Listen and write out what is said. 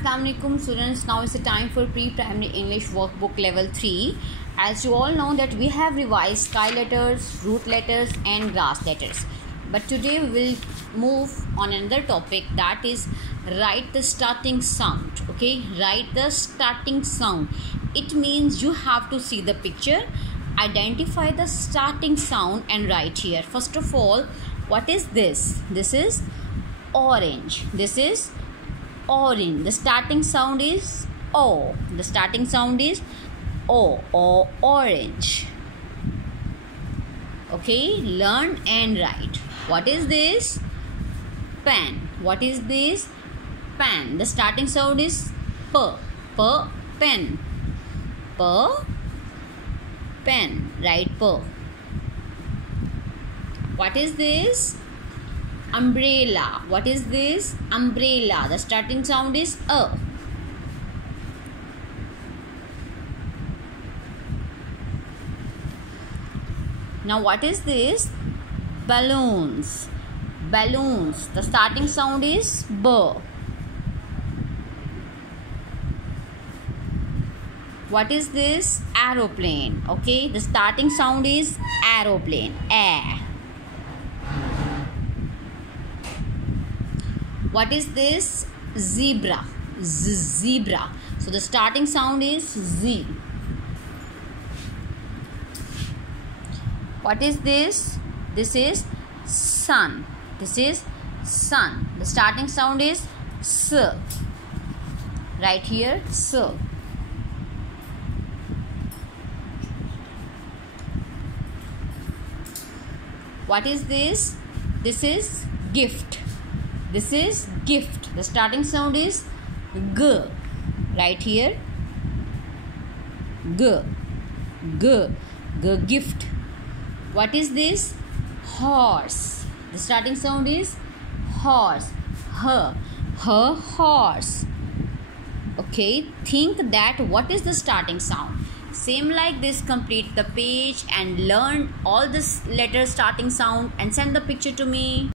Assalamu alaikum students. Now it's the time for pre-primary English workbook level 3. As you all know that we have revised sky letters, root letters and grass letters. But today we will move on another topic, that is write the starting sound. Okay, write the starting sound. It means you have to see the picture, identify the starting sound and write here. First of all, what is this? This is orange. This is orange. The starting sound is O. The starting sound is O. O, orange. Okay, learn and write. What is this? Pen. What is this? Pen. The starting sound is P. P, pen. P, pen. Write P. What is this? Umbrella. What is this? Umbrella. The starting sound is A. Now what is this? Balloons. Balloons. The starting sound is B. What is this? Aeroplane. Okay, the starting sound is aeroplane. A. What is this? Zebra. Zebra. So the starting sound is Z. What is this? This is sun. This is sun. The starting sound is S. Right here, S. What is this? This is gift. This is gift. The starting sound is G. Right here, G. G. G, gift. What is this? Horse. The starting sound is horse. H. H, horse. Okay, think that what is the starting sound. Same like this, complete the page and learn all this letter starting sound and send the picture to me.